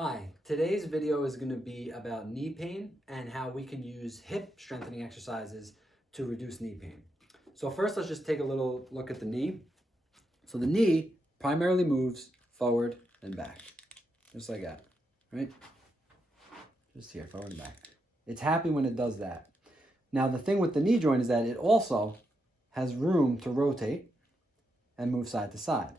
Hi, today's video is going to be about knee pain and how we can use hip strengthening exercises to reduce knee pain. So first, let's just take a little look at the knee. So the knee primarily moves forward and back, just like that, right? Just here, forward and back. It's happy when it does that. Now the thing with the knee joint is that it also has room to rotate and move side to side.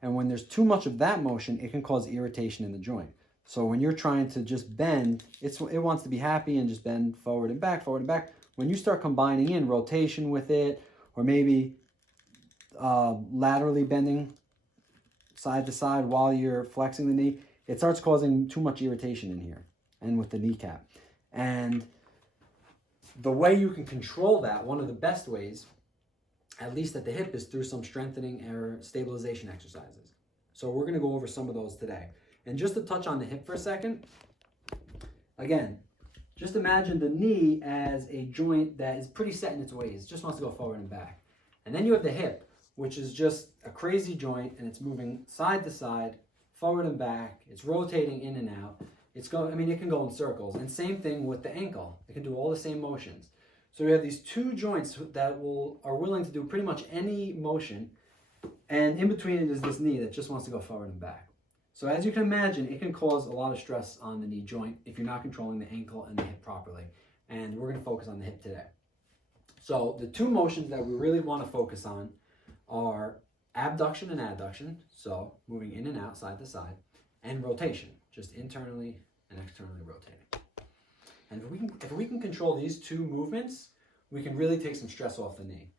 And when there's too much of that motion, it can cause irritation in the joint. So when you're trying to just bend, it wants to be happy and just bend forward and back, forward and back. When you start combining in rotation with it, or maybe laterally bending side to side while you're flexing the knee, it starts causing too much irritation in here and with the kneecap. And the way you can control that, one of the best ways, at least at the hip, is through some strengthening or stabilization exercises. So we're going to go over some of those today. And just to touch on the hip for a second, again, just imagine the knee as a joint that is pretty set in its ways, just wants to go forward and back. And then you have the hip, which is just a crazy joint, and it's moving side to side, forward and back. It's rotating in and out. It can go in circles. And same thing with the ankle. It can do all the same motions. So we have these two joints that are willing to do pretty much any motion, and in between it is this knee that just wants to go forward and back. So as you can imagine, it can cause a lot of stress on the knee joint if you're not controlling the ankle and the hip properly. And we're going to focus on the hip today. So the two motions that we really want to focus on are abduction and adduction, so moving in and out, side to side, and rotation, just internally and externally rotating. And if we can control these two movements, we can really take some stress off the knee.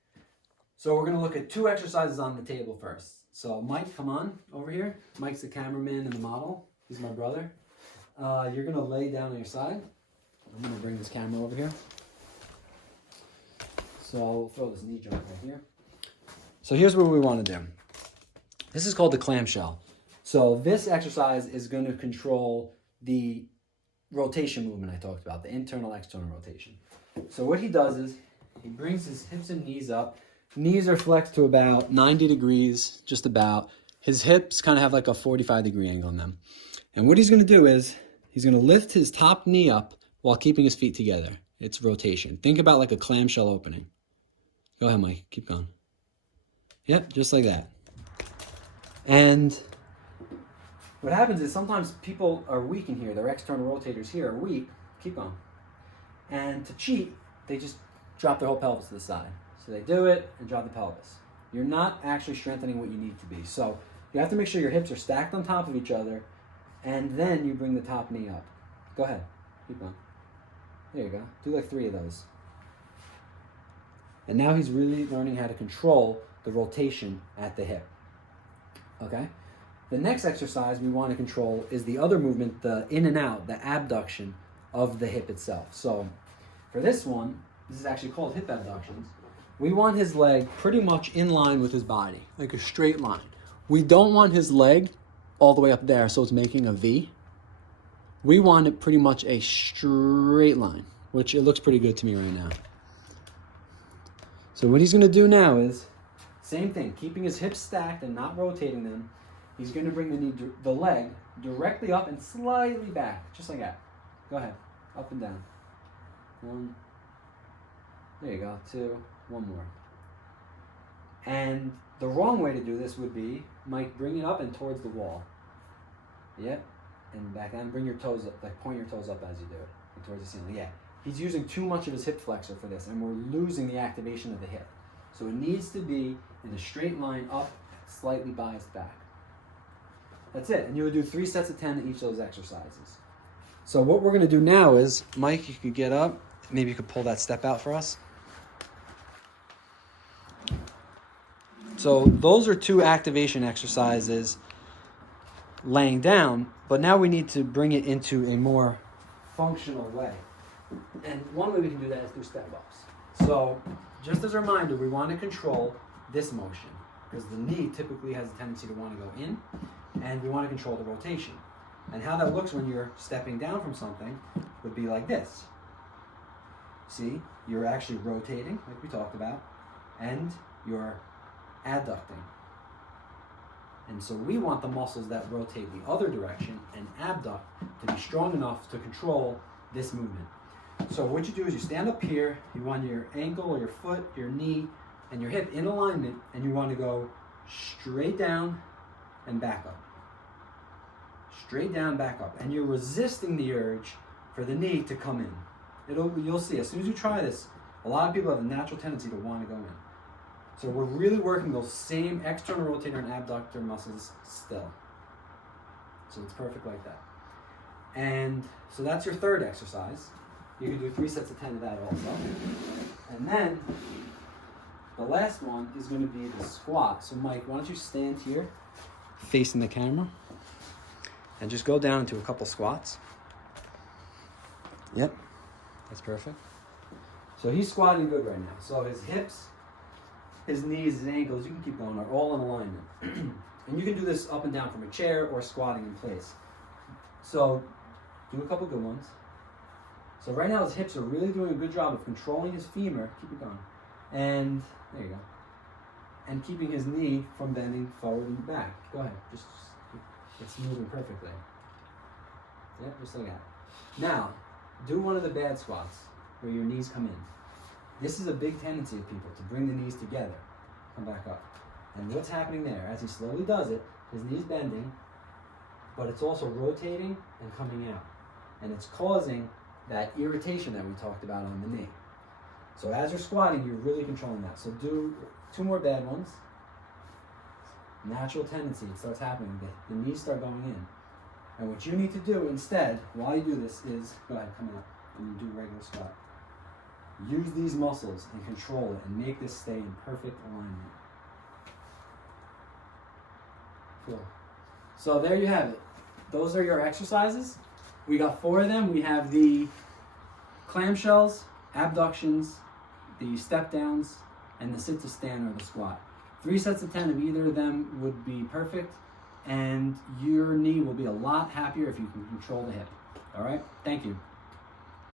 So we're going to look at two exercises on the table first. So Mike, come on over here. Mike's the cameraman and the model. He's my brother. You're going to lay down on your side. I'm going to bring this camera over here. So I'll throw this knee joint right here. So here's what we want to do. This is called the clamshell. So this exercise is going to control the rotation movement I talked about, the internal, external rotation. So what he does is he brings his hips and knees up. Knees are flexed to about 90 degrees, just about. His hips kind of have like a 45-degree angle in them. And what he's going to do is he's going to lift his top knee up while keeping his feet together. It's rotation. Think about like a clamshell opening. Go ahead, Mike. Keep going. Yep, just like that. And what happens is sometimes people are weak in here. Their external rotators here are weak. Keep going. And to cheat, they just drop their whole pelvis to the side. So they do it and drop the pelvis. You're not actually strengthening what you need to be. So you have to make sure your hips are stacked on top of each other, and then you bring the top knee up. Go ahead. Keep going. There you go. Do like 3 of those. And now he's really learning how to control the rotation at the hip. Okay? The next exercise we want to control is the other movement, the in and out, the abduction of the hip itself. So for this one, this is actually called hip abductions. We want his leg pretty much in line with his body, like a straight line. We don't want his leg all the way up there so it's making a V. We want it pretty much a straight line, which it looks pretty good to me right now. So what he's going to do now is, same thing, keeping his hips stacked and not rotating them. He's going to bring the leg directly up and slightly back, just like that. Go ahead, up and down. 1, there you go, 2, 1 more. And the wrong way to do this would be, Mike, bring it up and towards the wall. Yep, and back down. Bring your toes up, like point your toes up as you do it, and towards the ceiling. Yeah, he's using too much of his hip flexor for this, and we're losing the activation of the hip. So it needs to be in a straight line up, slightly biased back. That's it, and you would do 3 sets of 10 in each of those exercises. So what we're going to do now is, Mike, you could get up. Maybe you could pull that step out for us. So those are 2 activation exercises laying down, but now we need to bring it into a more functional way. And one way we can do that is through step-ups. So just as a reminder, we want to control this motion because the knee typically has a tendency to want to go in, and we want to control the rotation. And how that looks when you're stepping down from something would be like this. See, you're actually rotating, like we talked about, and you're adducting. And so we want the muscles that rotate the other direction and abduct to be strong enough to control this movement. So what you do is you stand up here, you want your ankle or your foot, your knee, and your hip in alignment, and you want to go straight down and back up. Straight down, back up. And you're resisting the urge for the knee to come in. You'll see, as soon as you try this, a lot of people have a natural tendency to want to go in. So we're really working those same external rotator and abductor muscles still. So it's perfect like that. And so that's your third exercise. You can do 3 sets of 10 of that also. And then the last one is going to be the squat. So Mike, why don't you stand here facing the camera and just go down into a couple squats. Yep, that's perfect. So he's squatting good right now. So his hips, his knees, his ankles, you can keep going, are all in alignment. And you can do this up and down from a chair or squatting in place. So do a couple good ones. So right now his hips are really doing a good job of controlling his femur. Keep it going. And there you go. And keeping his knee from bending forward and back. Go ahead. Just it's moving perfectly. Yeah, just like that. Now, do one of the bad squats where your knees come in. This is a big tendency of people to bring the knees together. Come back up. And what's happening there? As he slowly does it, his knee's bending, but it's also rotating and coming out. And it's causing that irritation that we talked about on the knee. So as you're squatting, you're really controlling that. So do 2 more bad ones. Natural tendency, it starts happening. The knees start going in. And what you need to do instead, while you do this, is go ahead, come out, and you do a regular squat. Use these muscles and control it and make this stay in perfect alignment. Cool. So there you have it. Those are your exercises. We got 4 of them. We have the clamshells, abductions, the step downs, and the sit to stand or the squat. 3 sets of 10 of either of them would be perfect, and your knee will be a lot happier if you can control the hip. All right? Thank you.